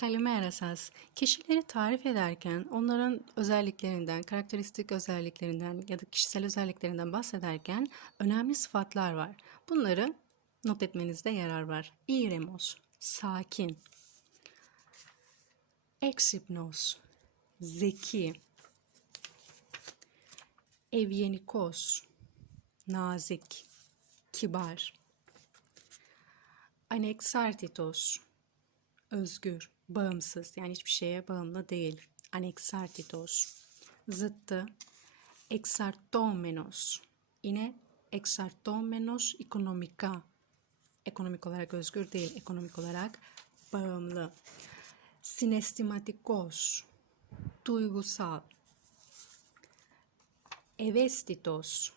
Kalimera σας. Kişileri tarif ederken onların özelliklerinden, karakteristik özelliklerinden ya da kişisel özelliklerinden bahsederken önemli sıfatlar var. Bunları not etmenizde yarar var. İremos, sakin. Exipnos, zeki. Evyenikos, nazik, kibar. Anexartitos, özgür, bağımsız yani hiçbir şeye bağımlı değil. Anexartitos. Zıttı exartomenos. Yine exartomenos ekonomika. Ekonomik olarak özgür değil, ekonomik olarak bağımlı. Sinestimatikos. Duygusal. Evestitos.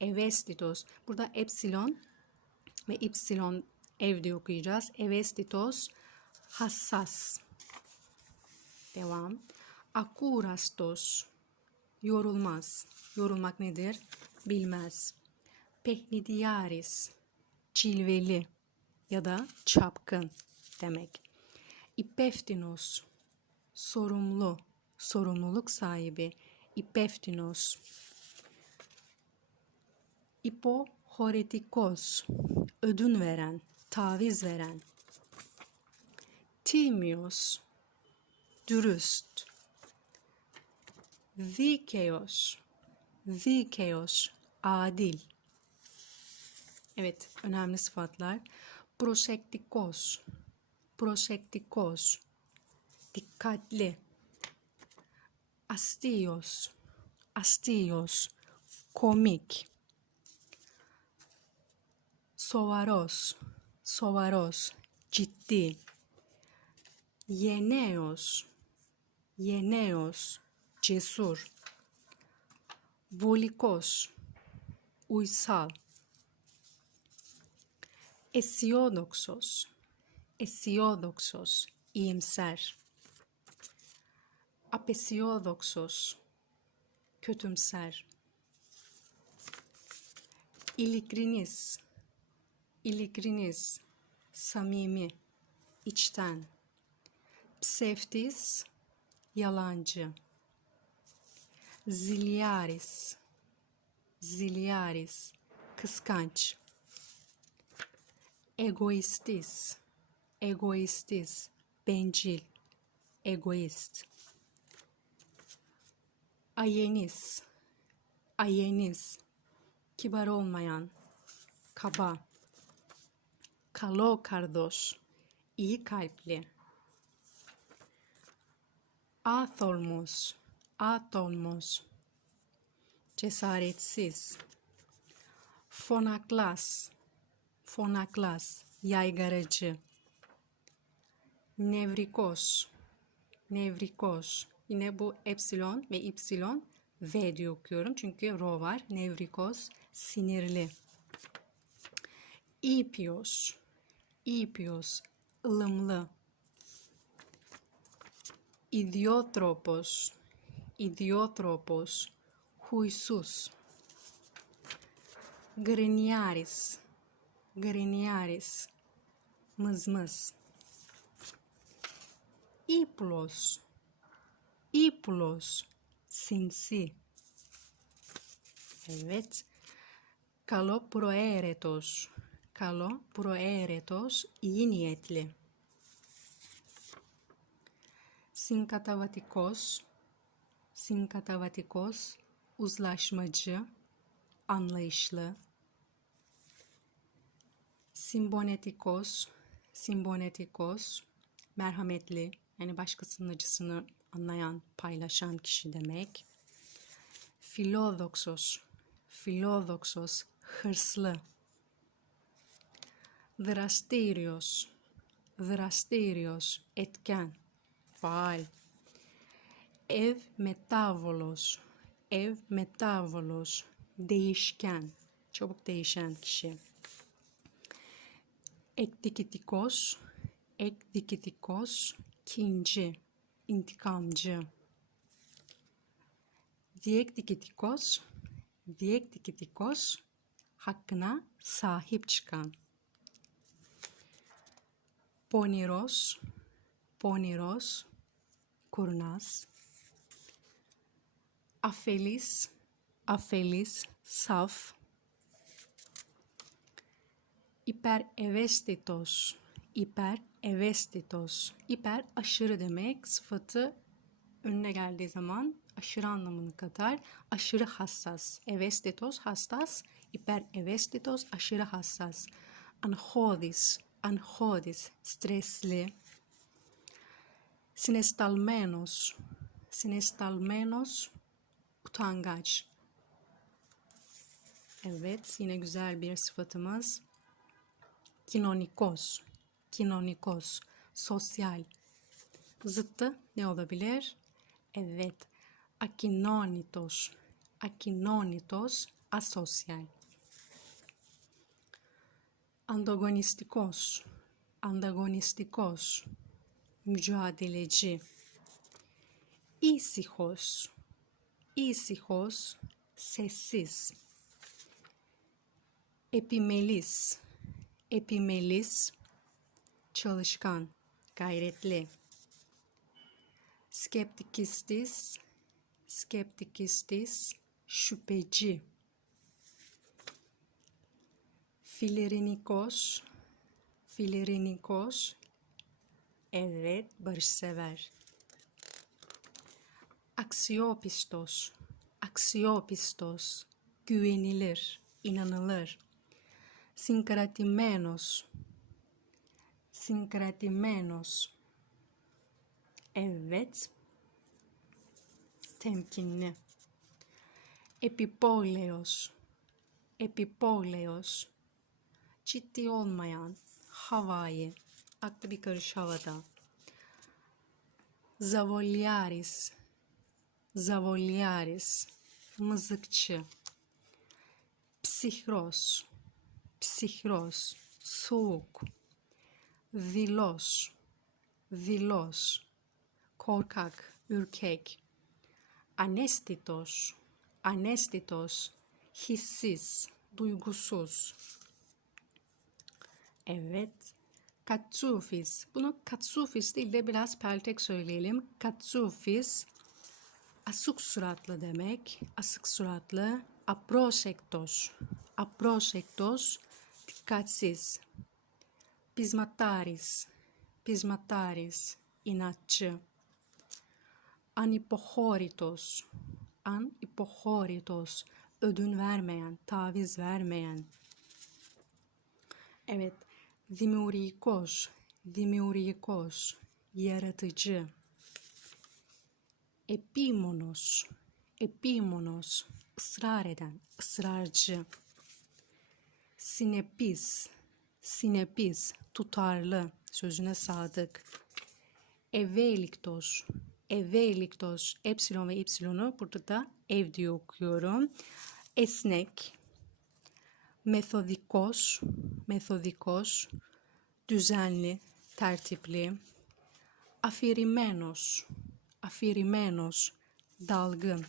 Evestitos. Burada epsilon ve ipsilon ev diye okuyacağız. Evestitos hassas. Devam. Akurastos yorulmaz. Yorulmak nedir? Bilmez. Pehnidiaris cilveli ya da çapkın demek. İpeftinos sorumlu, sorumluluk sahibi. İpeftinos. İpohoretikos ödün veren, taviz veren. Timios dürüst. Dikeos Dikeos adil. Evet, önemli sıfatlar. Prosektikos Prosektikos dikkatli. Astios Astios komik. Sovaros Sovaros ciddi. Yeneos Yeneos cesur. Volikos uysal. Esiodoksos Esiodoksos iyimser. Apesiodoksos kötümser. İlikrinis İlikrinis samimi içten. Pseftis yalancı. Zilyaris Zilyaris kıskanç. Egoistis Egoistis bencil. Egoist. Ayenis Ayenis kibar olmayan. Kaba. Kalokardos iyi kalpli. Atholmos Atholmos cesaretsiz. Fonaklas Fonaklas yaygaracı. Nevrikos Nevrikos yine bu epsilon ve ipsilon V diye okuyorum çünkü ro var. Nevrikos sinirli. İpios İpios ılımlı. ιδιότροπος, ιδιότροπος, χουισούς. Γκρινιάρης, γκρινιάρης, μισμς. Ήπλος, ήπλος, sinsi. Καλό προαίρετος. Καλό προαίρετος ή νιέτλη. Sinkatavatikos Sinkatavatikos uzlaşmacı, anlayışlı. Simbonetikos Simbonetikos merhametli yani başkasının acısını anlayan, paylaşan kişi demek. Filodoksos Filodoksos hırslı. Drasterios Drasterios etken, faal. Ev metavolos. Ev metavolos. Değişken. Çabuk değişen kişi. Ekdikitikos. Ekdikitikos. Kinci. intikamcı. Diekdikitikos. Diekdikitikos. Hakkına sahip çıkan. Poniros. poniros, kurnaz. Afeliz, afeliz, saf. Hiperevestitos, hiperevestitos. Hiper aşırı demek. Sıfatı önüne geldiği zaman aşırı anlamını katar. Aşırı hassas. Evestitos hassas. Hiperevestitos aşırı hassas. Anhodis, anhodis, stresli. Συνιστάλ menos, συνιστάλ menos, που τάγκαρι. Εβε, σύναιξη, βιερσιφωτι μα, κοινωνικός, κοινωνικός, social. Ζητε, νεοδευλέρ, εβε, ακινώνitos, ασοσιαλ. Αντογωνιστικό, ανταγωνιστικός, mücadeleci. İsihos, İsihos, sessiz. Epimelis, epimelis, çalışkan, gayretli. Skeptikistis, skeptikistis, şüpheci. Filerinikos, filerinikos, evet barışsever. Aksiyopistos, aksiyopistos, güvenilir, inanılır. Sinkratimenos, sinkratimenos, evet, temkinli. Epipoleos, epipoleos, ciddi olmayan, havai, aklı bir karış havada. Zavoliaris, Zavoliaris, mızıkçı. Psihros, psihros, soğuk. Vilos, vilos, korkak, ürkek. Anestitos, anestitos, hissiz, duygusuz. Evet. Katsufis. Bunu katsufis değil de biraz peltek söyleyelim. Katsufis asık suratlı demek. Asık suratlı. Aprosektos. Aprosektos dikkatsiz. Pismataris. Pismataris inatçı. Anipohoritos. Anipohoritos ödün vermeyen, taviz vermeyen. Evet. Dimiurikos. Dimiurikos. Yaratıcı. Epimonos. Epimonos. ısrar eden, ısrarcı. Sinepis. Sinepis. Tutarlı. Sözüne sadık. Eveliktos. Eveliktos. Epsilon ve ipsilonu burada da ev diye okuyorum. Esnek. Metodikos. μεθοδικός, τουζάνι, τάρτιπλη, αφηρημένος, αφηρημένος, dalgın,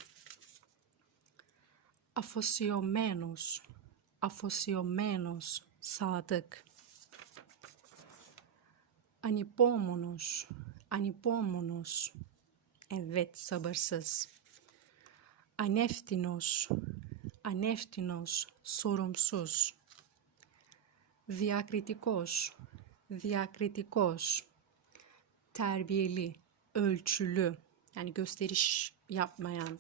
αφοσιωμένος, αφοσιωμένος, σάτεκ, ανυπόμονος, ανυπόμονος, evet sabırsız, ανεύθυνος, ανεύθυνος, sorumsuz, Diyakritikos. Diyakritikos. Terbiyeli, ölçülü. Yani gösteriş yapmayan.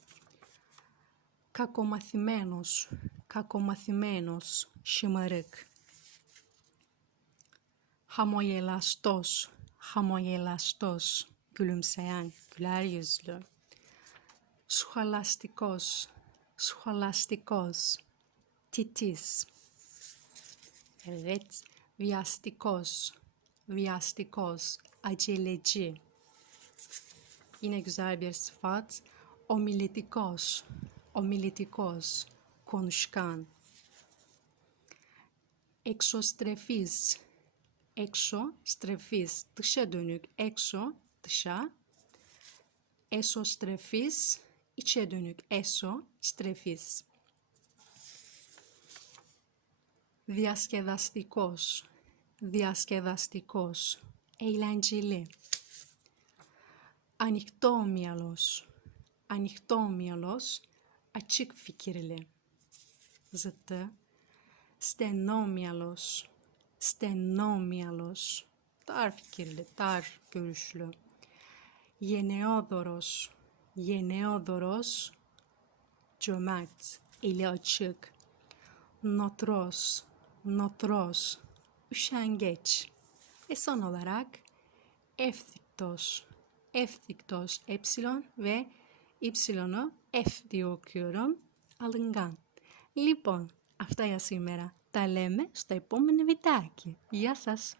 Kakomαθημένος. Kakomαθημένος. Şımarık. Hamoyelastos. Hamoyelastos. Gülümseyen, güler yüzlü. Scholastikos. Scholastikos. Titiz. Evet. Viastikos. Viastikos. Aceleci. Yine güzel bir sıfat. Omilitikos. Omilitikos. Konuşkan. Exostrefis. Exo, strefis. Dışa dönük. Exo, dışa. Esostrefis, içe dönük. Eso, strefis. διασκεδαστικός, διασκεδαστικός, ειλικυνιλέ, ανοικτόμυαλος, ανοικτόμυαλος, ατσικφικερλέ, ζετέ, στενόμυαλος, στενόμυαλος, τάρφικερλέ, τάρ, κύριος λέω, γενεόδορος, γενεόδορος, τζομάτς, νοτρός, ουσιαγκέτσι. Εσόν ο δαράκ, εύθυκτος, εύθυκτος. Ε, ε, λοιπόν, αυτά για σήμερα. Τα λέμε στο επόμενο βιτάκι. Γεια σας!